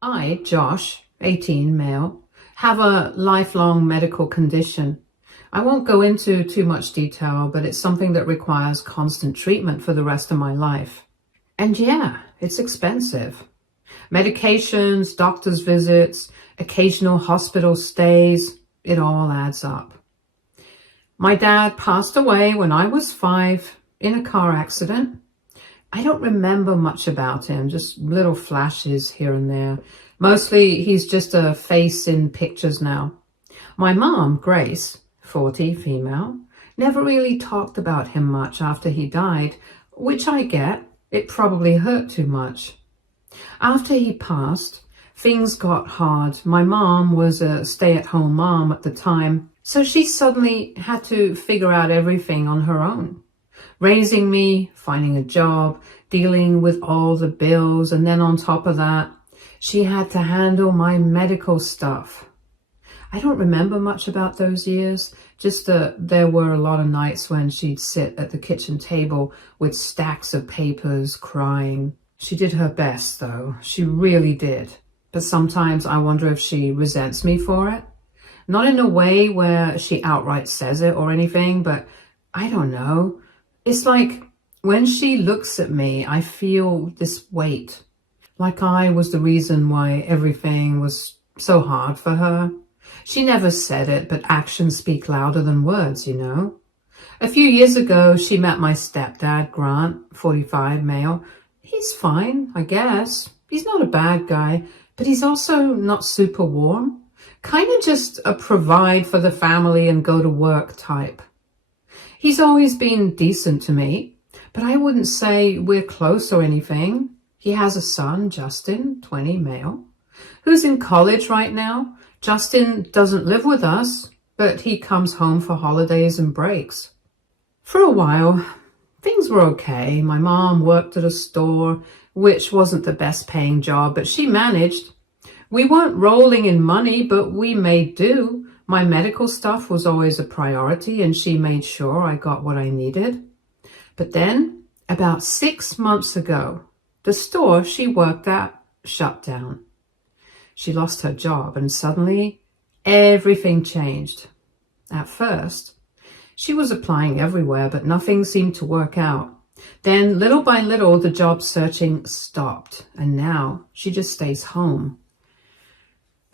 I, Josh, 18, male, have a lifelong medical condition. I won't go into too much detail, but it's something that requires constant treatment for the rest of my life. And yeah, it's expensive. Medications, doctor's visits, occasional hospital stays, it all adds up. My dad passed away when I was 5 in a car accident. I don't remember much about him, just little flashes here and there. Mostly he's just a face in pictures now. My mom, Grace, 40, female, never really talked about him much after he died, which I get. It probably hurt too much. After he passed, things got hard. My mom was a stay-at-home mom at the time, so she suddenly had to figure out everything on her own. Raising me, finding a job, dealing with all the bills, and then on top of that, she had to handle my medical stuff. I don't remember much about those years, just that there were a lot of nights when she'd sit at the kitchen table with stacks of papers, crying. She did her best, though. She really did. But sometimes I wonder if she resents me for it. Not in a way where she outright says it or anything, but I don't know. It's like when she looks at me, I feel this weight. Like I was the reason why everything was so hard for her. She never said it, but actions speak louder than words, you know. A few years ago, she met my stepdad, Grant, 45, male. He's fine, I guess. He's not a bad guy, but he's also not super warm. Kind of just a provide for the family and go to work type. He's always been decent to me, but I wouldn't say we're close or anything. He has a son, Justin, 20, male, who's in college right now. Justin doesn't live with us, but he comes home for holidays and breaks. For a while, things were okay. My mom worked at a store, which wasn't the best paying job, but she managed. We weren't rolling in money, but we made do. My medical stuff was always a priority, and she made sure I got what I needed. But then, about 6 months ago, the store she worked at shut down. She lost her job, and suddenly everything changed. At first, she was applying everywhere, but nothing seemed to work out. Then, little by little, the job searching stopped, and now she just stays home.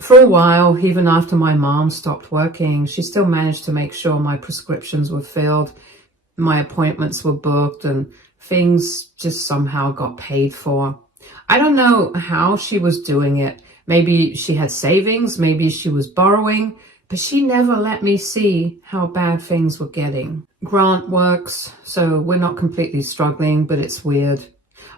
For a while, even after my mom stopped working, she still managed to make sure my prescriptions were filled, my appointments were booked, and things just somehow got paid for. I don't know how she was doing it. Maybe she had savings, maybe she was borrowing, but she never let me see how bad things were getting. Grant works, so we're not completely struggling, but it's weird.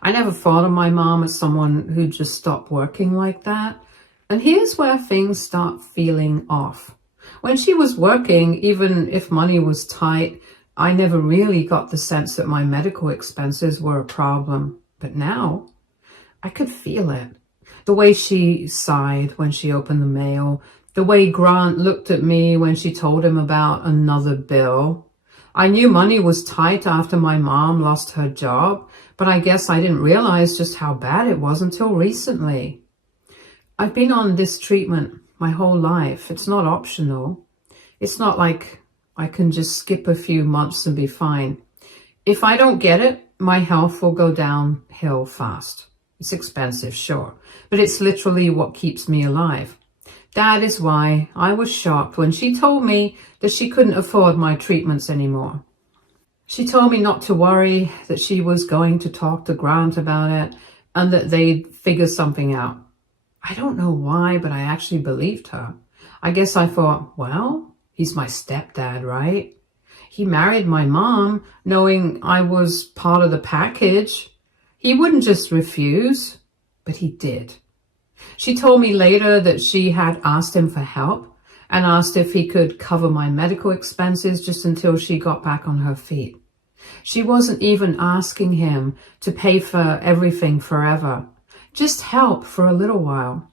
I never thought of my mom as someone who just stopped working like that. And here's where things start feeling off. When she was working, even if money was tight, I never really got the sense that my medical expenses were a problem. But now, I could feel it. The way she sighed when she opened the mail, the way Grant looked at me when she told him about another bill. I knew money was tight after my mom lost her job, but I guess I didn't realize just how bad it was until recently. I've been on this treatment my whole life. It's not optional. It's not like I can just skip a few months and be fine. If I don't get it, my health will go downhill fast. It's expensive, sure, but it's literally what keeps me alive. That is why I was shocked when she told me that she couldn't afford my treatments anymore. She told me not to worry, that she was going to talk to Grant about it, and that they'd figure something out. I don't know why, but I actually believed her. I guess I thought, well, he's my stepdad, right? He married my mom knowing I was part of the package. He wouldn't just refuse, but he did. She told me later that she had asked him for help and asked if he could cover my medical expenses just until she got back on her feet. She wasn't even asking him to pay for everything forever. Just help for a little while.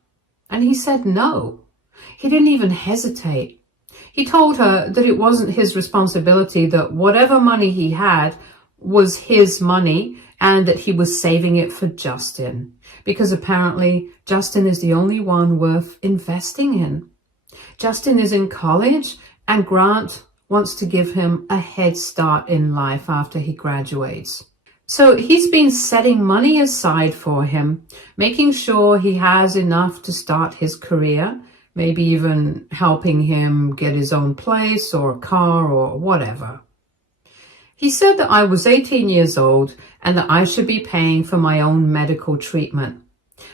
And he said no. He didn't even hesitate. He told her that it wasn't his responsibility, that whatever money he had was his money, and that he was saving it for Justin, because apparently Justin is the only one worth investing in. Justin is in college, and Grant wants to give him a head start in life after he graduates. So he's been setting money aside for him, making sure he has enough to start his career, maybe even helping him get his own place or a car or whatever. He said that I was 18 years old and that I should be paying for my own medical treatment,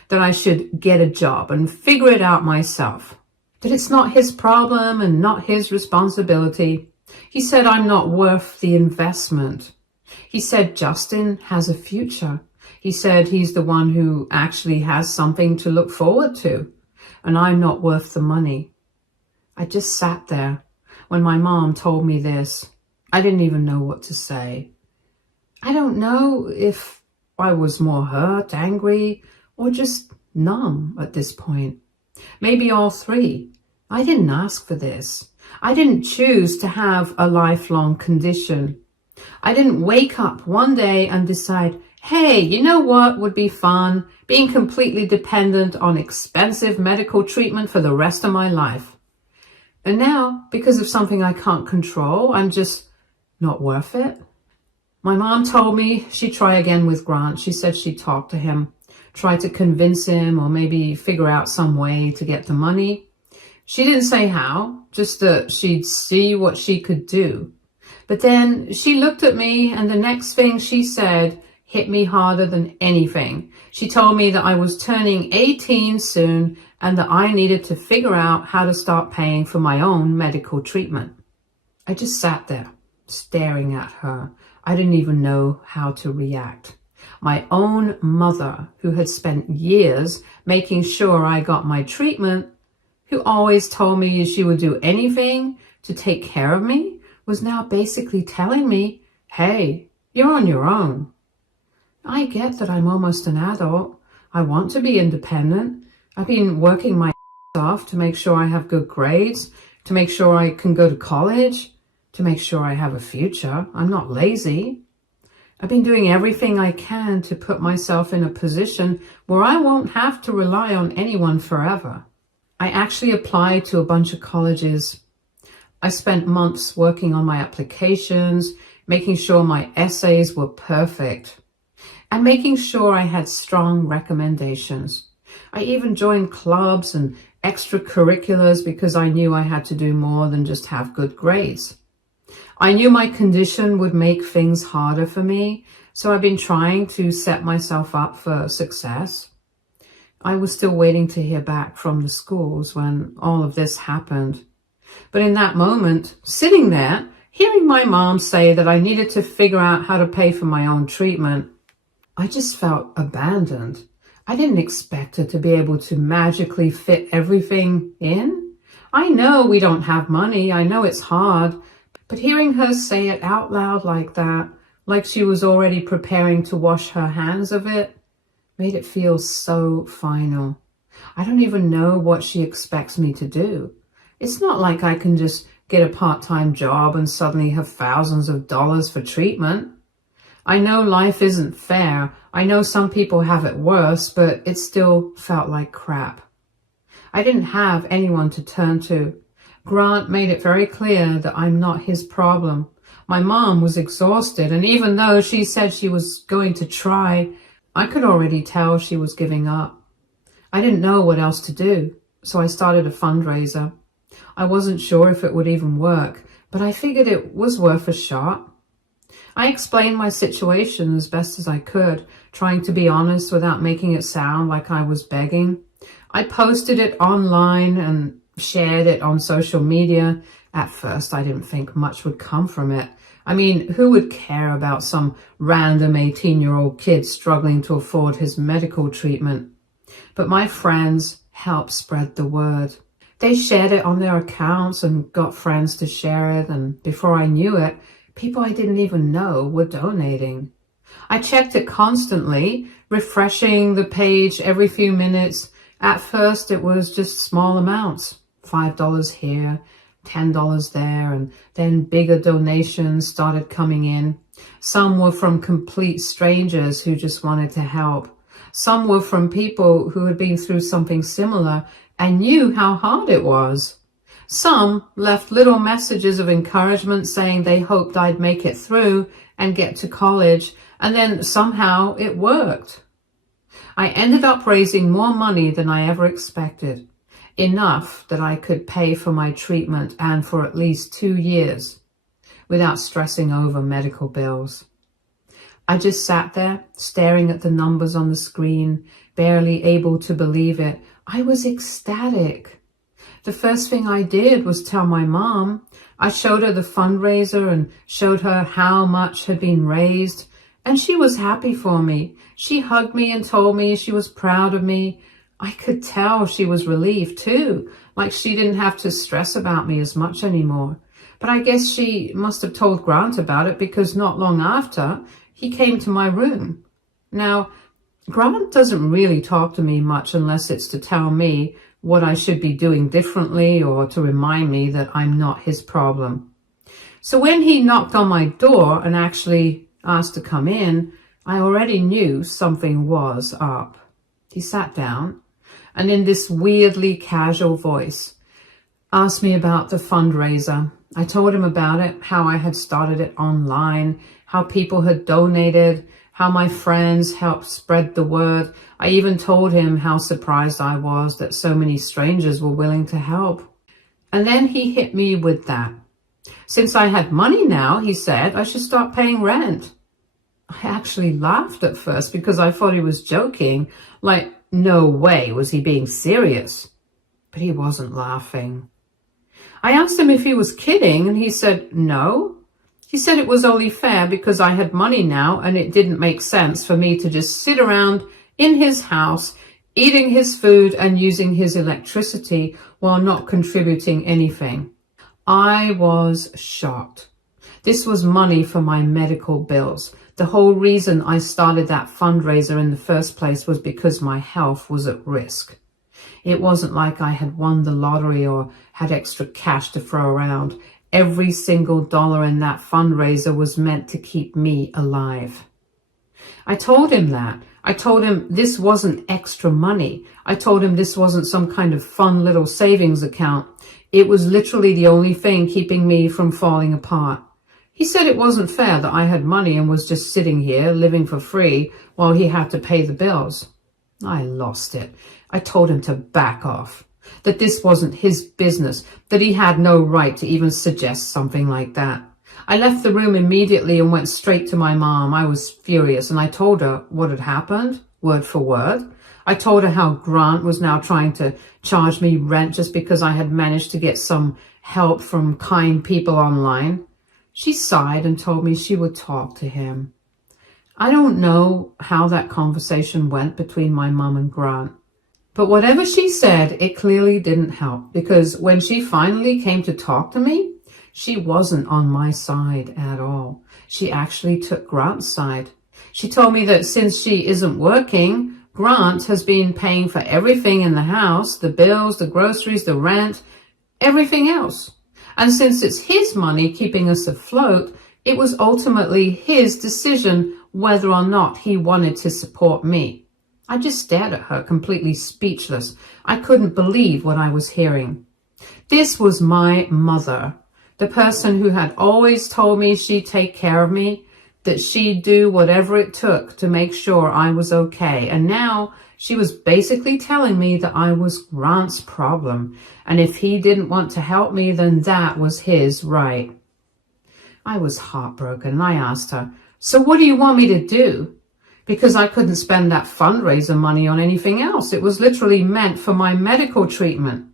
that I should get a job and figure it out myself, that it's not his problem and not his responsibility. He said I'm not worth the investment. He said Justin has a future. He said he's the one who actually has something to look forward to, and I'm not worth the money. I just sat there when my mom told me this. I didn't even know what to say. I don't know if I was more hurt, angry, or just numb at this point. Maybe all three. I didn't ask for this. I didn't choose to have a lifelong condition. I didn't wake up one day and decide, hey, you know what would be fun? Being completely dependent on expensive medical treatment for the rest of my life. And now, because of something I can't control, I'm just not worth it. My mom told me she'd try again with Grant. She said she'd talk to him, try to convince him, or maybe figure out some way to get the money. She didn't say how, just that she'd see what she could do. But then she looked at me, and the next thing she said hit me harder than anything. She told me that I was turning 18 soon and that I needed to figure out how to start paying for my own medical treatment. I just sat there, staring at her. I didn't even know how to react. My own mother, who had spent years making sure I got my treatment, who always told me she would do anything to take care of me, was now basically telling me, hey, you're on your own. I get that I'm almost an adult. I want to be independent. I've been working my off to make sure I have good grades, to make sure I can go to college, to make sure I have a future. I'm not lazy. I've been doing everything I can to put myself in a position where I won't have to rely on anyone forever. I actually applied to a bunch of colleges. I spent months working on my applications, making sure my essays were perfect, and making sure I had strong recommendations. I even joined clubs and extracurriculars because I knew I had to do more than just have good grades. I knew my condition would make things harder for me, so I've been trying to set myself up for success. I was still waiting to hear back from the schools when all of this happened. But in that moment, sitting there, hearing my mom say that I needed to figure out how to pay for my own treatment, I just felt abandoned. I didn't expect her to be able to magically fit everything in. I know we don't have money. I know it's hard. But hearing her say it out loud like that, like she was already preparing to wash her hands of it, made it feel so final. I don't even know what she expects me to do. It's not like I can just get a part-time job and suddenly have thousands of dollars for treatment. I know life isn't fair. I know some people have it worse, but it still felt like crap. I didn't have anyone to turn to. Grant made it very clear that I'm not his problem. My mom was exhausted, and even though she said she was going to try, I could already tell she was giving up. I didn't know what else to do, so I started a fundraiser. I wasn't sure if it would even work, but I figured it was worth a shot. I explained my situation as best as I could, trying to be honest without making it sound like I was begging. I posted it online and shared it on social media. At first, I didn't think much would come from it. I mean, who would care about some random 18-year-old kid struggling to afford his medical treatment? But my friends helped spread the word. They shared it on their accounts and got friends to share it, and before I knew it, people I didn't even know were donating. I checked it constantly, refreshing the page every few minutes. At first, it was just small amounts, $5 here, $10 there, and then bigger donations started coming in. Some were from complete strangers who just wanted to help. Some were from people who had been through something similar and knew how hard it was. Some left little messages of encouragement saying they hoped I'd make it through and get to college, and then somehow it worked. I ended up raising more money than I ever expected, enough that I could pay for my treatment and for at least 2 years without stressing over medical bills. I just sat there staring at the numbers on the screen, barely able to believe it. I was ecstatic. The first thing I did was tell my mom. I showed her the fundraiser and showed her how much had been raised, and she was happy for me. She hugged me and told me she was proud of me. I could tell she was relieved too, like she didn't have to stress about me as much anymore. But I guess she must have told Grant about it, because not long after, he came to my room. Now, Grant doesn't really talk to me much unless it's to tell me what I should be doing differently or to remind me that I'm not his problem. So when he knocked on my door and actually asked to come in, I already knew something was up. He sat down and in this weirdly casual voice asked me about the fundraiser. I told him about it, how I had started it online, how people had donated, how my friends helped spread the word. I even told him how surprised I was that so many strangers were willing to help. And then he hit me with that. Since I had money now, he said, I should start paying rent. I actually laughed at first because I thought he was joking, like no way was he being serious. But he wasn't laughing. I asked him if he was kidding, and he said no. He said it was only fair because I had money now and it didn't make sense for me to just sit around in his house, eating his food and using his electricity while not contributing anything. I was shocked. This was money for my medical bills. The whole reason I started that fundraiser in the first place was because my health was at risk. It wasn't like I had won the lottery or had extra cash to throw around. Every single dollar in that fundraiser was meant to keep me alive. I told him that. I told him this wasn't extra money. I told him this wasn't some kind of fun little savings account. It was literally the only thing keeping me from falling apart. He said it wasn't fair that I had money and was just sitting here living for free while he had to pay the bills. I lost it. I told him to back off, that this wasn't his business, that he had no right to even suggest something like that. I left the room immediately and went straight to my mom. I was furious, and I told her what had happened, word for word. I told her how Grant was now trying to charge me rent just because I had managed to get some help from kind people online. She sighed and told me she would talk to him. I don't know how that conversation went between my mom and Grant. But whatever she said, it clearly didn't help, because when she finally came to talk to me, she wasn't on my side at all. She actually took Grant's side. She told me that since she isn't working, Grant has been paying for everything in the house, the bills, the groceries, the rent, everything else. And since it's his money keeping us afloat, it was ultimately his decision whether or not he wanted to support me. I just stared at her, completely speechless. I couldn't believe what I was hearing. This was my mother, the person who had always told me she'd take care of me, that she'd do whatever it took to make sure I was okay. And now she was basically telling me that I was Grant's problem, and if he didn't want to help me, then that was his right. I was heartbroken, and I asked her, so what do you want me to do? Because I couldn't spend that fundraiser money on anything else. It was literally meant for my medical treatment.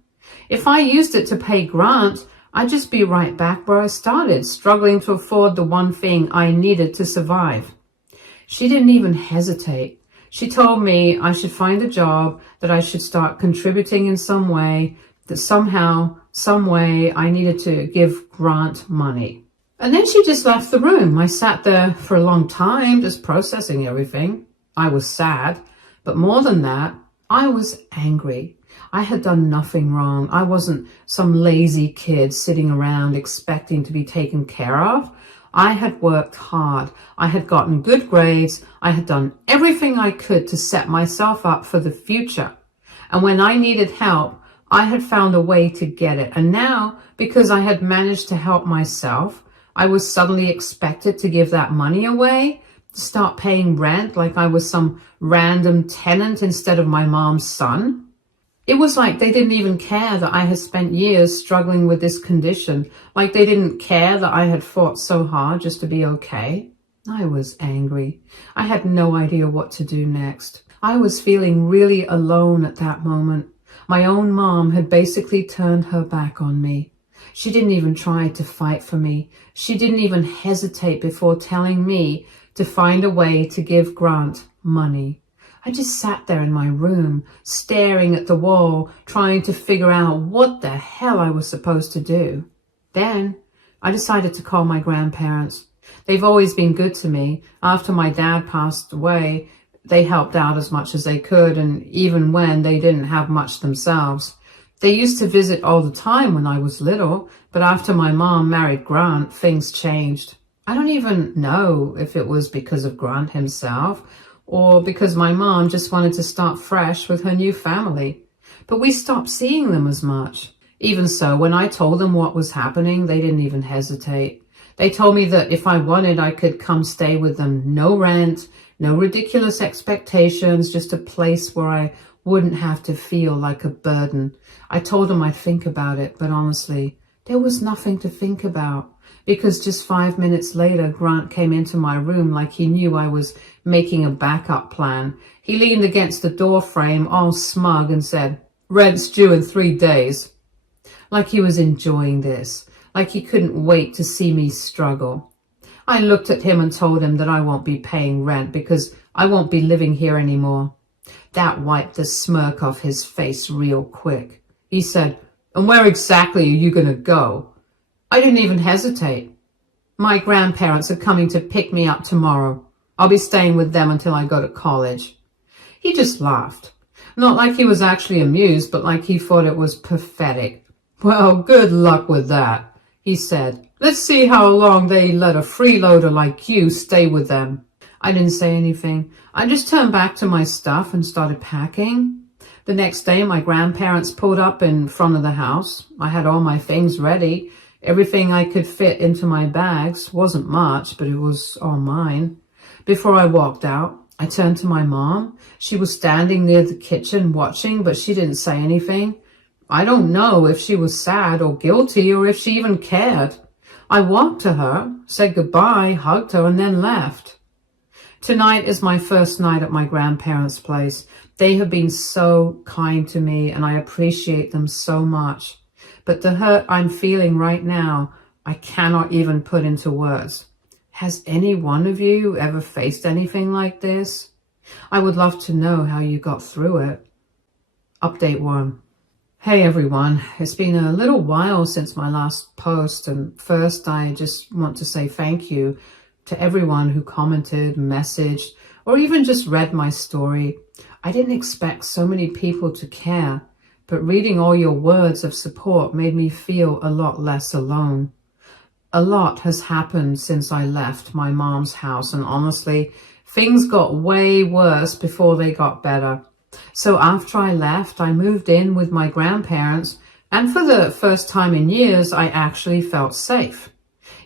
If I used it to pay Grant, I'd just be right back where I started, struggling to afford the one thing I needed to survive. She didn't even hesitate. She told me I should find a job, that I should start contributing in some way, that somehow, some way, I needed to give Grant money. And then she just left the room. I sat there for a long time, just processing everything. I was sad, but more than that, I was angry. I had done nothing wrong. I wasn't some lazy kid sitting around expecting to be taken care of. I had worked hard. I had gotten good grades. I had done everything I could to set myself up for the future. And when I needed help, I had found a way to get it. And now, because I had managed to help myself, I was suddenly expected to give that money away, to start paying rent like I was some random tenant instead of my mom's son. It was like they didn't even care that I had spent years struggling with this condition, like they didn't care that I had fought so hard just to be okay. I was angry. I had no idea what to do next. I was feeling really alone at that moment. My own mom had basically turned her back on me. She didn't even try to fight for me. She didn't even hesitate before telling me to find a way to give Grant money. I just sat there in my room, staring at the wall, trying to figure out what the hell I was supposed to do. Then I decided to call my grandparents. They've always been good to me. After my dad passed away, they helped out as much as they could, and even when they didn't have much themselves. They used to visit all the time when I was little, but after my mom married Grant, things changed. I don't even know if it was because of Grant himself, or because my mom just wanted to start fresh with her new family. But we stopped seeing them as much. Even so, when I told them what was happening, they didn't even hesitate. They told me that if I wanted, I could come stay with them. No rent, no ridiculous expectations, just a place where I wouldn't have to feel like a burden. I told them I'd think about it, but honestly, there was nothing to think about. Because just 5 minutes later, Grant came into my room like he knew I was making a backup plan. He leaned against the door frame, all smug, and said, "Rent's due in 3 days." Like he was enjoying this, like he couldn't wait to see me struggle. I looked at him and told him that I won't be paying rent because I won't be living here anymore. That wiped the smirk off his face real quick. He said, "And where exactly are you going to go?" I didn't even hesitate. "My grandparents are coming to pick me up tomorrow. I'll be staying with them until I go to college." He just laughed. Not like he was actually amused, but like he thought it was pathetic. "Well, good luck with that," he said. "Let's see how long they let a freeloader like you stay with them." I didn't say anything. I just turned back to my stuff and started packing. The next day, my grandparents pulled up in front of the house. I had all my things ready. Everything I could fit into my bags. Wasn't much, but it was all mine. Before I walked out, I turned to my mom. She was standing near the kitchen watching, but she didn't say anything. I don't know if she was sad or guilty or if she even cared. I walked to her, said goodbye, hugged her, and then left. Tonight is my first night at my grandparents' place. They have been so kind to me, and I appreciate them so much. But the hurt I'm feeling right now, I cannot even put into words. Has any one of you ever faced anything like this? I would love to know how you got through it. Update 1. Hey everyone, it's been a little while since my last post, and first I just want to say thank you to everyone who commented, messaged, or even just read my story. I didn't expect so many people to care. But reading all your words of support made me feel a lot less alone. A lot has happened since I left my mom's house, and honestly, things got way worse before they got better. So after I left, I moved in with my grandparents, and for the first time in years, I actually felt safe.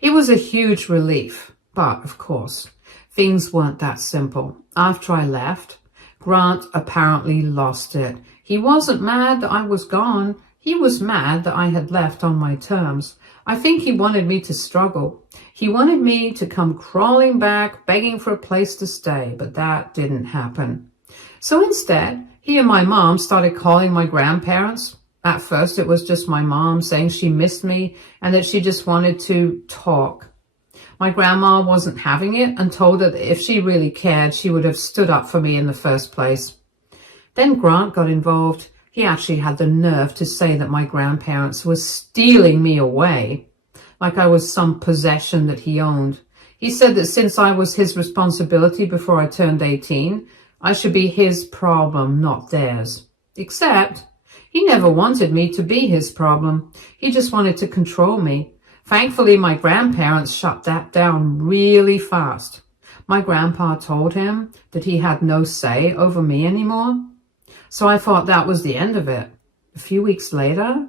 It was a huge relief, but of course, things weren't that simple. After I left, Grant apparently lost it. He wasn't mad that I was gone. He was mad that I had left on my terms. I think he wanted me to struggle. He wanted me to come crawling back, begging for a place to stay, but that didn't happen. So instead, he and my mom started calling my grandparents. At first, it was just my mom saying she missed me and that she just wanted to talk. My grandma wasn't having it and told her that if she really cared, she would have stood up for me in the first place. Then Grant got involved. He actually had the nerve to say that my grandparents were stealing me away, like I was some possession that he owned. He said that since I was his responsibility before I turned 18, I should be his problem, not theirs. Except, he never wanted me to be his problem. He just wanted to control me. Thankfully, my grandparents shut that down really fast. My grandpa told him that he had no say over me anymore. So I thought that was the end of it. A few weeks later,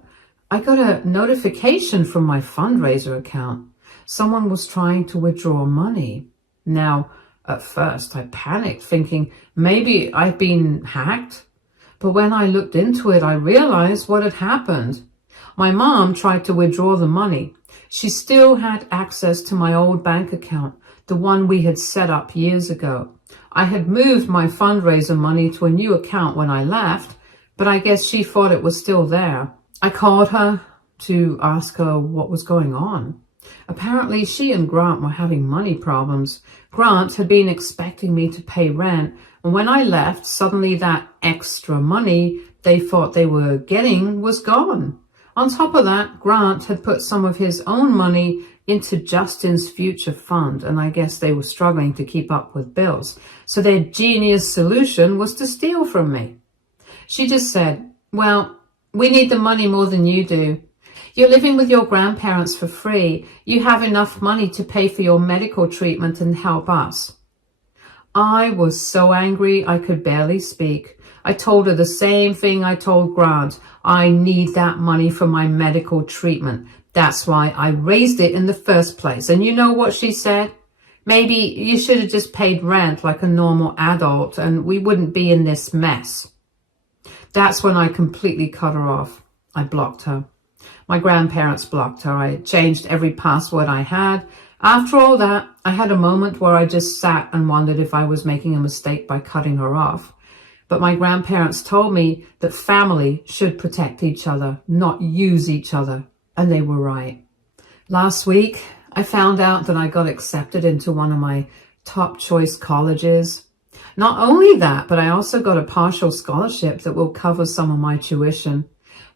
I got a notification from my fundraiser account. Someone was trying to withdraw money. Now, at first, I panicked, thinking maybe I'd been hacked. But when I looked into it, I realized what had happened. My mom tried to withdraw the money. She still had access to my old bank account, the one we had set up years ago. I had moved my fundraiser money to a new account when I left, but I guess she thought it was still there. I called her to ask her what was going on. Apparently, she and Grant were having money problems. Grant had been expecting me to pay rent, and when I left, suddenly that extra money they thought they were getting was gone. On top of that, Grant had put some of his own money into Justin's future fund, and I guess they were struggling to keep up with bills. So their genius solution was to steal from me. She just said, "Well, we need the money more than you do. You're living with your grandparents for free. You have enough money to pay for your medical treatment and help us." I was so angry I could barely speak. I told her the same thing I told Grant. I need that money for my medical treatment. That's why I raised it in the first place. And you know what she said? "Maybe you should have just paid rent like a normal adult and we wouldn't be in this mess." That's when I completely cut her off. I blocked her. My grandparents blocked her. I changed every password I had. After all that, I had a moment where I just sat and wondered if I was making a mistake by cutting her off. But my grandparents told me that family should protect each other, not use each other. And they were right. Last week, I found out that I got accepted into one of my top choice colleges. Not only that, but I also got a partial scholarship that will cover some of my tuition.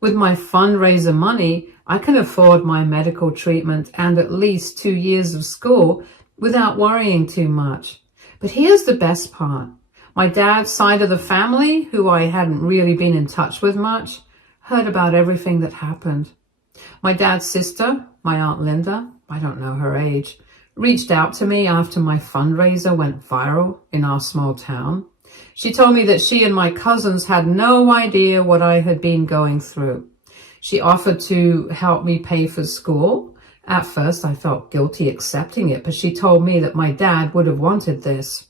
With my fundraiser money, I can afford my medical treatment and at least 2 years of school without worrying too much. But here's the best part. My dad's side of the family, who I hadn't really been in touch with much, heard about everything that happened. My dad's sister, my Aunt Linda, I don't know her age, reached out to me after my fundraiser went viral in our small town. She told me that she and my cousins had no idea what I had been going through. She offered to help me pay for school. At first, I felt guilty accepting it, but she told me that my dad would have wanted this.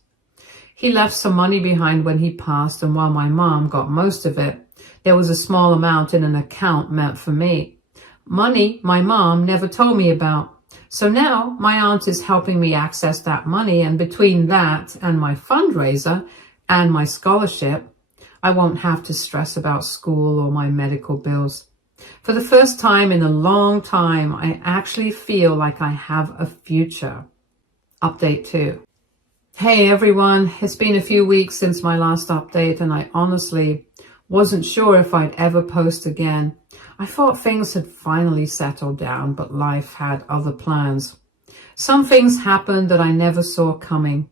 He left some money behind when he passed, and while my mom got most of it, there was a small amount in an account meant for me. Money my mom never told me about. So now my aunt is helping me access that money, and between that and my fundraiser and my scholarship, I won't have to stress about school or my medical bills. For the first time in a long time, I actually feel like I have a future. Update 2. Hey everyone, it's been a few weeks since my last update, and I honestly wasn't sure if I'd ever post again. I thought things had finally settled down, but life had other plans. Some things happened that I never saw coming,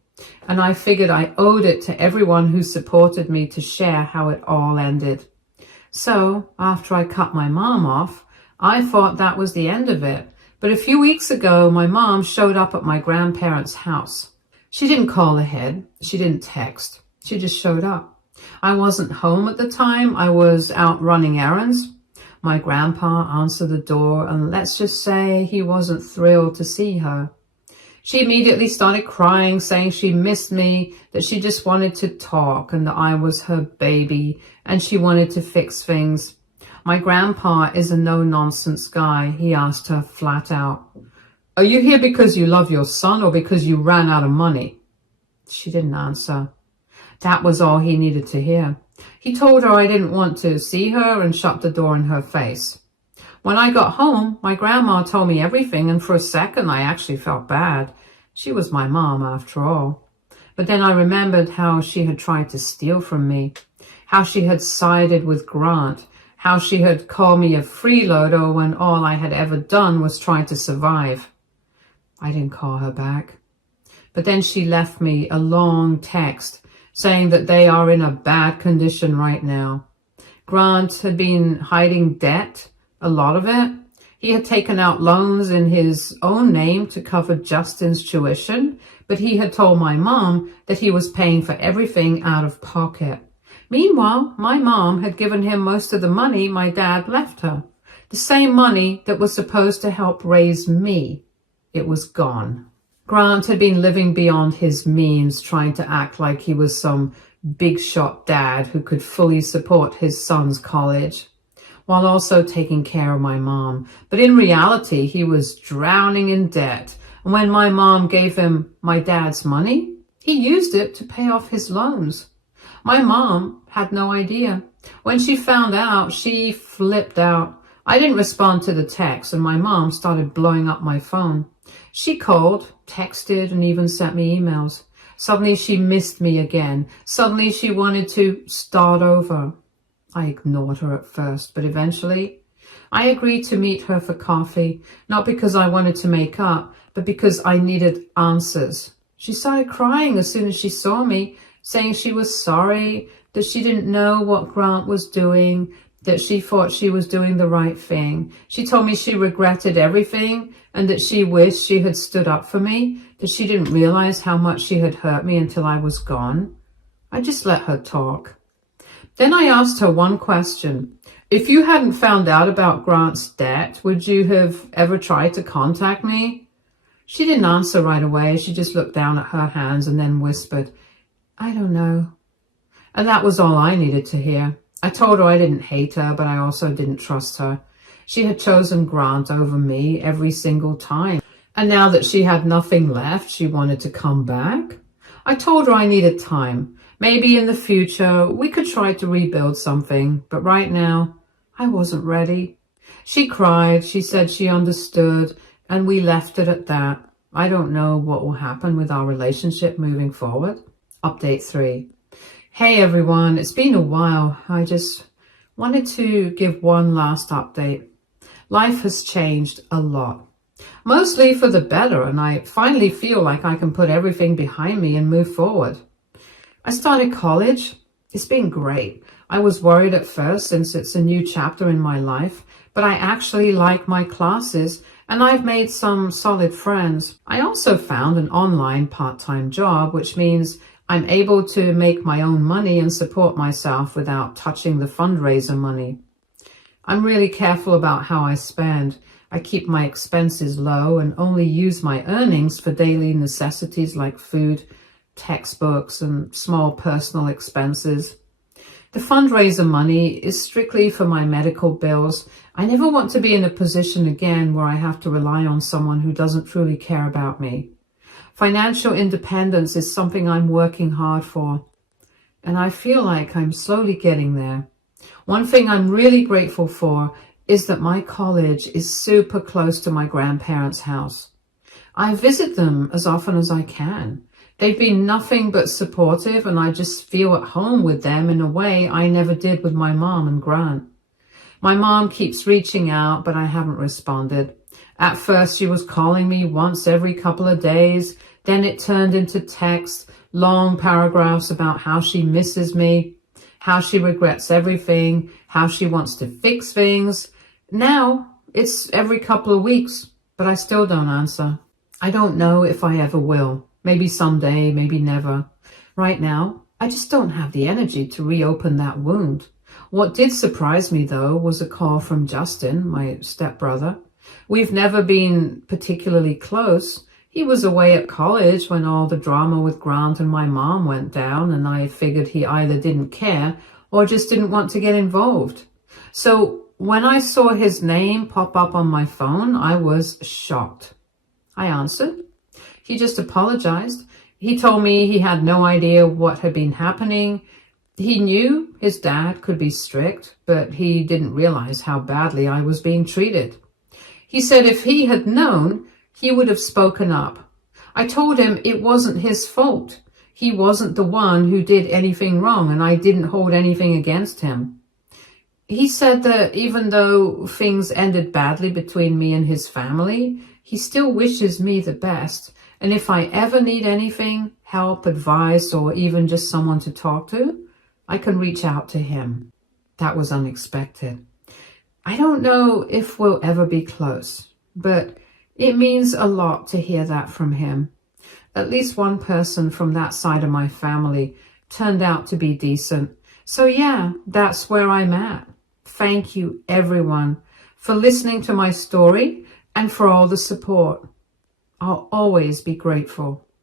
and I figured I owed it to everyone who supported me to share how it all ended. So, after I cut my mom off, I thought that was the end of it. But a few weeks ago, my mom showed up at my grandparents' house. She didn't call ahead. She didn't text. She just showed up. I wasn't home at the time. I was out running errands. My grandpa answered the door, and let's just say he wasn't thrilled to see her. She immediately started crying, saying she missed me, that she just wanted to talk, and that I was her baby, and she wanted to fix things. My grandpa is a no-nonsense guy. He asked her flat out, "Are you here because you love your son or because you ran out of money?" She didn't answer. That was all he needed to hear. He told her I didn't want to see her and shut the door in her face. When I got home, my grandma told me everything, and for a second I actually felt bad. She was my mom after all. But then I remembered how she had tried to steal from me, how she had sided with Grant, how she had called me a freeloader when all I had ever done was try to survive. I didn't call her back. But then she left me a long text saying that they are in a bad condition right now. Grant had been hiding debt, a lot of it. He had taken out loans in his own name to cover Justin's tuition, but he had told my mom that he was paying for everything out of pocket. Meanwhile, my mom had given him most of the money my dad left her. The same money that was supposed to help raise me. It was gone. Grant had been living beyond his means, trying to act like he was some big shot dad who could fully support his son's college, while also taking care of my mom. But in reality, he was drowning in debt. And when my mom gave him my dad's money, he used it to pay off his loans. My mom had no idea. When she found out, she flipped out. I didn't respond to the text, and my mom started blowing up my phone. She called, texted, and even sent me emails. Suddenly she missed me again. Suddenly she wanted to start over. I ignored her at first, but eventually I agreed to meet her for coffee, not because I wanted to make up, but because I needed answers. She started crying as soon as she saw me, saying she was sorry, that she didn't know what Grant was doing, that she thought she was doing the right thing. She told me she regretted everything and that she wished she had stood up for me, that she didn't realize how much she had hurt me until I was gone. I just let her talk. Then I asked her one question. If you hadn't found out about Grant's debt, would you have ever tried to contact me? She didn't answer right away. She just looked down at her hands and then whispered, I don't know. And that was all I needed to hear. I told her I didn't hate her, but I also didn't trust her. She had chosen Grant over me every single time. And now that she had nothing left, she wanted to come back. I told her I needed time. Maybe in the future we could try to rebuild something, but right now I wasn't ready. She cried, she said she understood, and we left it at that. I don't know what will happen with our relationship moving forward. Update 3. Hey everyone, it's been a while. I just wanted to give one last update. Life has changed a lot, mostly for the better, and I finally feel like I can put everything behind me and move forward. I started college. It's been great. I was worried at first since it's a new chapter in my life, but I actually like my classes and I've made some solid friends. I also found an online part-time job, which means I'm able to make my own money and support myself without touching the fundraiser money. I'm really careful about how I spend. I keep my expenses low and only use my earnings for daily necessities like food, textbooks, and small personal expenses. The fundraiser money is strictly for my medical bills. I never want to be in a position again where I have to rely on someone who doesn't truly care about me. Financial independence is something I'm working hard for, and I feel like I'm slowly getting there. One thing I'm really grateful for is that my college is super close to my grandparents' house. I visit them as often as I can. They've been nothing but supportive, and I just feel at home with them in a way I never did with my mom and Grant. My mom keeps reaching out, but I haven't responded. At first, she was calling me once every couple of days. Then it turned into texts, long paragraphs about how she misses me, how she regrets everything, how she wants to fix things. Now, it's every couple of weeks, but I still don't answer. I don't know if I ever will. Maybe someday, maybe never. Right now, I just don't have the energy to reopen that wound. What did surprise me, though, was a call from Justin, my stepbrother. We've never been particularly close. He was away at college when all the drama with Grant and my mom went down, and I figured he either didn't care or just didn't want to get involved. So when I saw his name pop up on my phone, I was shocked. I answered. He just apologized. He told me he had no idea what had been happening. He knew his dad could be strict, but he didn't realize how badly I was being treated. He said if he had known, he would have spoken up. I told him it wasn't his fault. He wasn't the one who did anything wrong, and I didn't hold anything against him. He said that even though things ended badly between me and his family, he still wishes me the best. And if I ever need anything, help, advice, or even just someone to talk to, I can reach out to him. That was unexpected. I don't know if we'll ever be close, but it means a lot to hear that from him. At least one person from that side of my family turned out to be decent. So yeah, that's where I'm at. Thank you, everyone, for listening to my story and for all the support. I'll always be grateful.